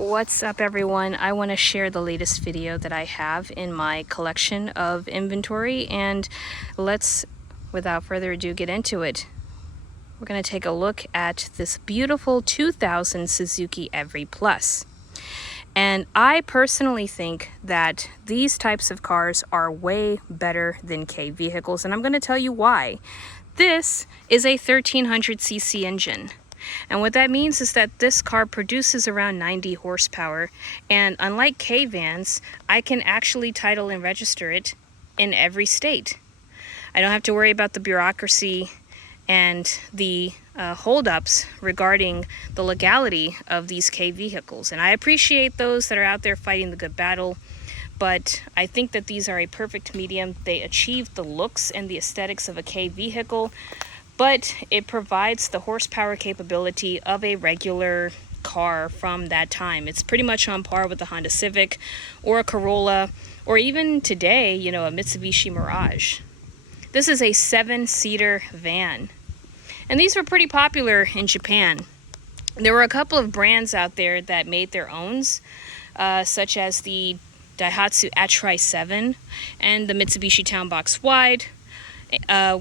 What's up, everyone? I want to share the latest video that I have in my collection of inventory, and let's, without further ado, get into it. We're going to take a look at this beautiful 2000 Suzuki Every Plus. And I personally think that these types of cars are way better than K vehicles, and I'm going to tell you why. This is a 1300cc engine. And what that means is that this car produces around 90 horsepower, and unlike K vans, I can actually title and register it in every state. I don't have to worry about the bureaucracy and the holdups regarding the legality of these K vehicles. And I appreciate those that are out there fighting the good battle, but I think that these are a perfect medium. They achieve the looks and the aesthetics of a K vehicle, but it provides the horsepower capability of a regular car from that time. It's pretty much on par with the Honda Civic or a Corolla, or even today, you know, a Mitsubishi Mirage. This is a 7-seater van, and these were pretty popular in Japan. There were a couple of brands out there that made their owns, such as the Daihatsu Atrai 7 and the Mitsubishi Townbox Wide,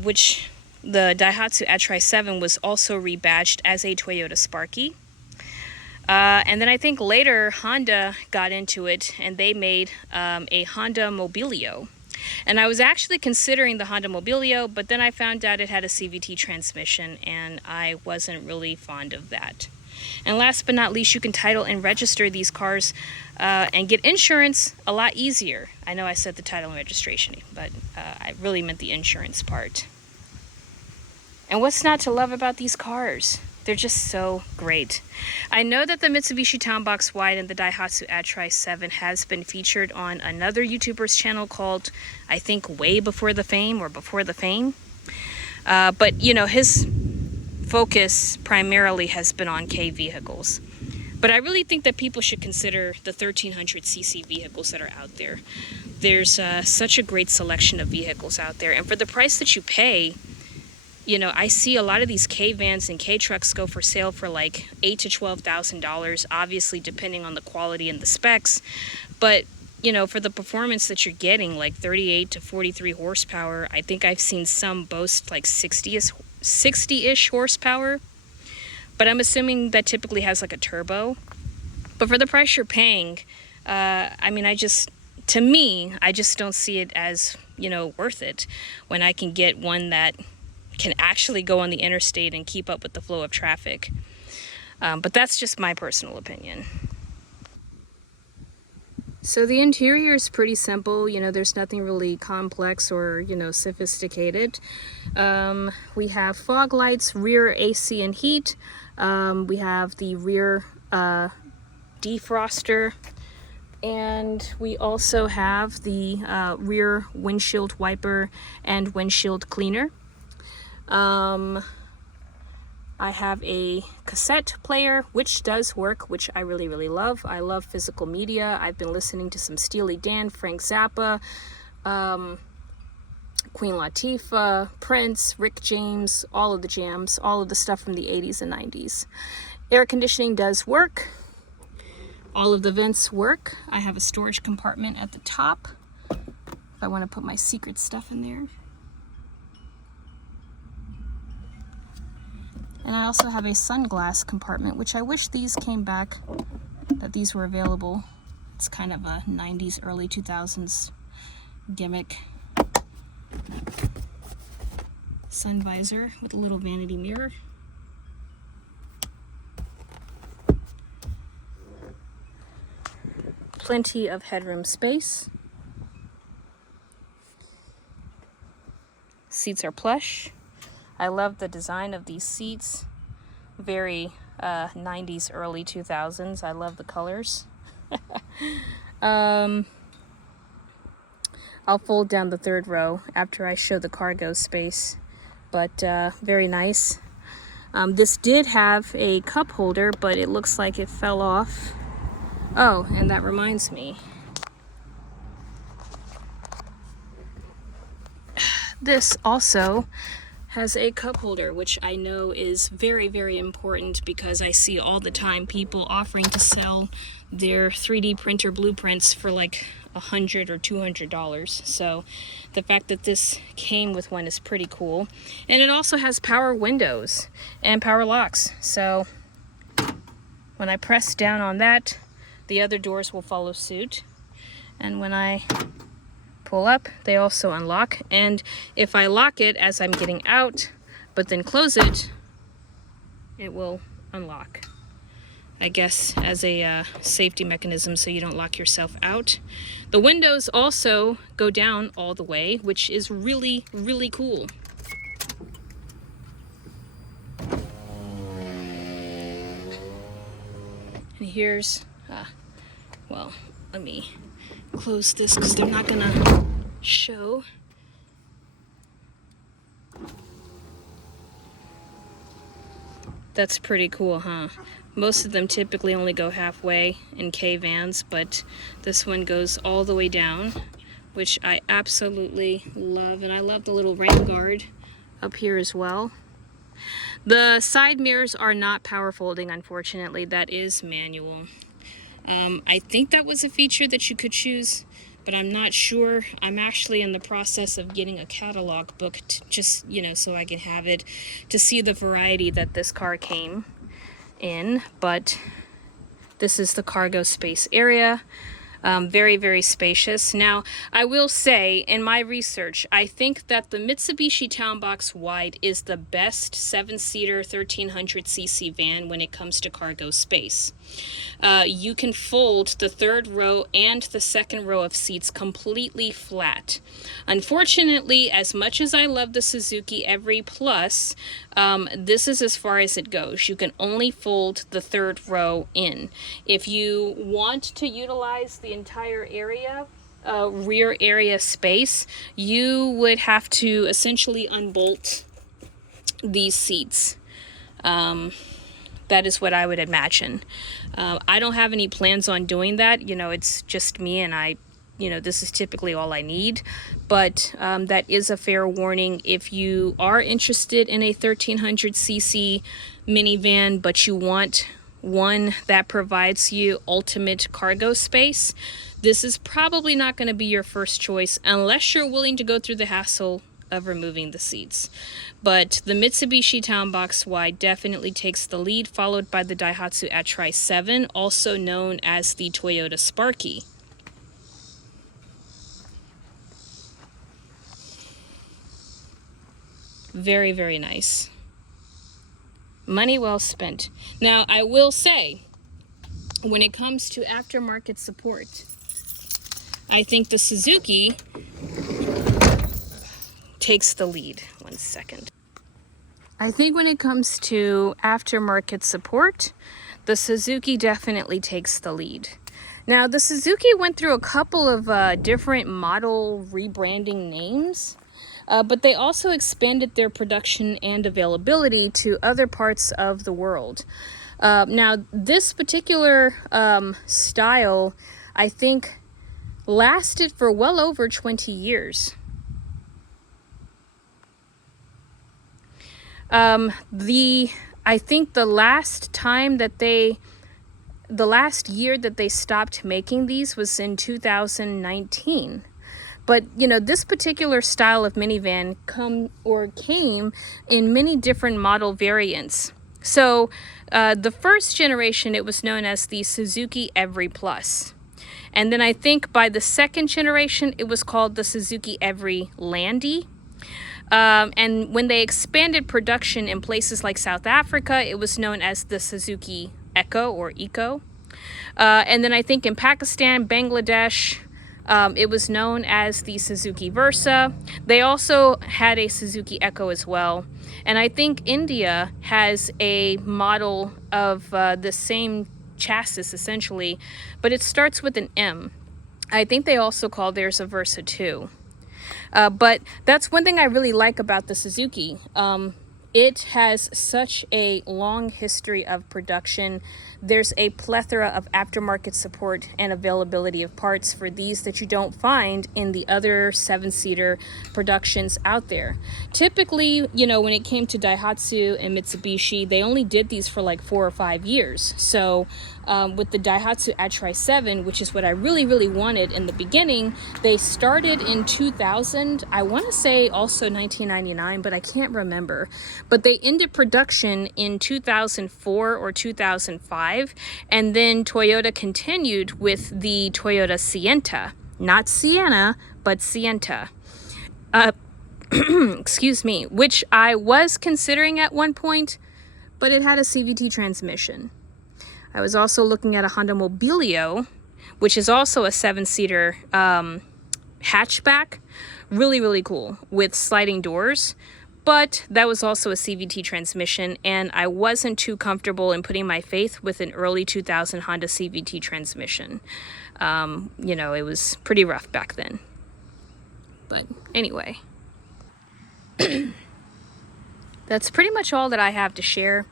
which the Daihatsu Atrai 7 was also rebadged as a Toyota Sparky. And then I think later Honda got into it and they made a Honda Mobilio. And I was actually considering the Honda Mobilio, but then I found out it had a CVT transmission and I wasn't really fond of that. And last but not least, you can title and register these cars and get insurance a lot easier. I know I said the title and registration, but I really meant the insurance part. And what's not to love about these cars? They're just so great. I know that the Mitsubishi Townbox Wide and the Daihatsu Atrai 7 has been featured on another YouTuber's channel called, I think, Way Before the Fame or Before the Fame. But, you know, his focus primarily has been on K vehicles. But I really think that people should consider the 1300cc vehicles that are out there. There's such a great selection of vehicles out there. And for the price that you pay, you know, I see a lot of these K vans and K trucks go for sale for like $8,000 to $12,000, obviously depending on the quality and the specs. But, you know, for the performance that you're getting, like 38 to 43 horsepower, I think I've seen some boast like 60-ish horsepower. But I'm assuming that typically has like a turbo. But for the price you're paying, I mean, I just don't see it as, you know, worth it when I can get one that can actually go on the interstate and keep up with the flow of traffic. But that's just my personal opinion. So the interior is pretty simple. You know, there's nothing really complex or, you know, sophisticated. We have fog lights, rear AC and heat. We have the rear defroster. And we also have the rear windshield wiper and windshield cleaner. I have a cassette player, which does work, which I really, really love. I love physical media. I've been listening to some Steely Dan, Frank Zappa, Queen Latifah, Prince, Rick James, all of the jams, all of the stuff from the 80s and 90s. Air conditioning does work. All of the vents work. I have a storage compartment at the top if I want to put my secret stuff in there. And I also have a sunglass compartment, which I wish these came back, that these were available. It's kind of a 90s, early 2000s gimmick. Sun visor with a little vanity mirror. Plenty of headroom space. Seats are plush. I love the design of these seats. Very 90s, early 2000s. I love the colors. I'll fold down the third row after I show the cargo space, but very nice. This did have a cup holder, but it looks like it fell off. Oh, and that reminds me. This also has a cup holder, which I know is very, very important because I see all the time people offering to sell their 3D printer blueprints for like $100 or $200. So the fact that this came with one is pretty cool. And it also has power windows and power locks. So when I press down on that, the other doors will follow suit. And when I pull up, they also unlock. And if I lock it as I'm getting out, but then close it, it will unlock. I guess as a safety mechanism so you don't lock yourself out. The windows also go down all the way, which is really, really cool. And here's, well, let me close this because they're not gonna show. That's pretty cool, huh? Most of them typically only go halfway in K vans, but this one goes all the way down, which I absolutely love. And I love the little rain guard up here as well. The side mirrors are not power folding, unfortunately. That is manual. I think that was a feature that you could choose, but I'm not sure. I'm actually in the process of getting a catalog book just, you know, so I can have it to see the variety that this car came in. But this is the cargo space area. Very, very spacious. Now, I will say, in my research, I think that the Mitsubishi Townbox Wide is the best 7-seater 1300cc van when it comes to cargo space. You can fold the third row and the second row of seats completely flat. Unfortunately, as much as I love the Suzuki Every Plus, this is as far as it goes. You can only fold the third row in. If you want to utilize the entire area, rear area space, you would have to essentially unbolt these seats. That is what I would imagine. I don't have any plans on doing that. You know, it's just me, and this is typically all I need. But that is a fair warning. If you are interested in a 1300cc minivan, but you want one that provides you ultimate cargo space, this is probably not going to be your first choice unless you're willing to go through the hassle of removing the seats. But the Mitsubishi Townbox Wide definitely takes the lead, followed by the Daihatsu Atrai 7, also known as the Toyota Sparky. Very, very nice. Money well spent. Now, I will say, when it comes to aftermarket support, I think the Suzuki takes the lead. 1 second. I think when it comes to aftermarket support, the Suzuki definitely takes the lead. Now, the Suzuki went through a couple of different model rebranding names, but they also expanded their production and availability to other parts of the world. Now, this particular style, I think, lasted for well over 20 years. I think the last year that they stopped making these was in 2019. But, you know, this particular style of minivan came in many different model variants. So the first generation, it was known as the Suzuki Every Plus. And then I think by the second generation, it was called the Suzuki Every Landy. And when they expanded production in places like South Africa, it was known as the Suzuki Echo or Eco. And then I think in Pakistan, Bangladesh, it was known as the Suzuki Versa. They also had a Suzuki Echo as well. And I think India has a model of the same chassis essentially, but it starts with an M. I think they also call theirs a Versa too. But that's one thing I really like about the Suzuki. It has such a long history of production. There's a plethora of aftermarket support and availability of parts for these that you don't find in the other 7-seater productions out there. Typically, you know, when it came to Daihatsu and Mitsubishi, they only did these for like 4 or 5 years. So with the Daihatsu Atrai 7, which is what I really wanted in the beginning, they started in 2000. I want to say also 1999, but I can't remember. But they ended production in 2004 or 2005, and then Toyota continued with the Toyota Sienta. Not Sienna, but Sienta. Excuse me, which I was considering at one point, but it had a CVT transmission. I was also looking at a Honda Mobilio, which is also a 7-seater hatchback. Really cool with sliding doors. But that was also a CVT transmission, and I wasn't too comfortable in putting my faith with an early 2000 Honda CVT transmission. You know, it was pretty rough back then. But anyway, that's pretty much all that I have to share.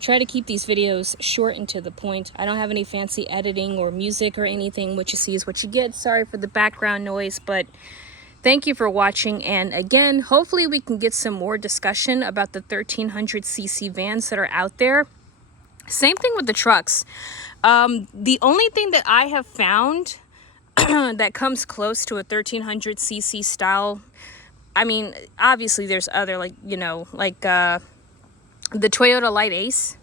Try to keep these videos short and to the point. I don't have any fancy editing or music or anything. What you see is what you get. Sorry for the background noise, but thank you for watching. And again, hopefully we can get some more discussion about the 1300cc vans that are out there. Same thing with the trucks. The only thing that I have found that comes close to a 1300cc style, I mean, obviously there's other, like, you know, like the Toyota Light Ace.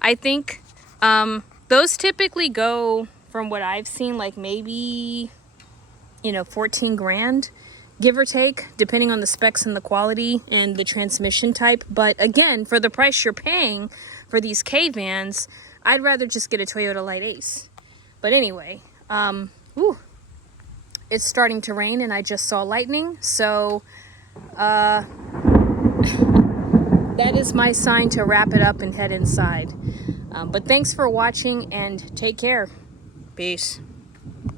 I think those typically go, from what I've seen, like maybe, you know, 14 grand, give or take, depending on the specs and the quality and the transmission type. But again, for the price you're paying for these K vans, I'd rather just get a Toyota Light Ace. But anyway, it's starting to rain and I just saw lightning, so that is my sign to wrap it up and head inside. But thanks for watching and take care. Peace.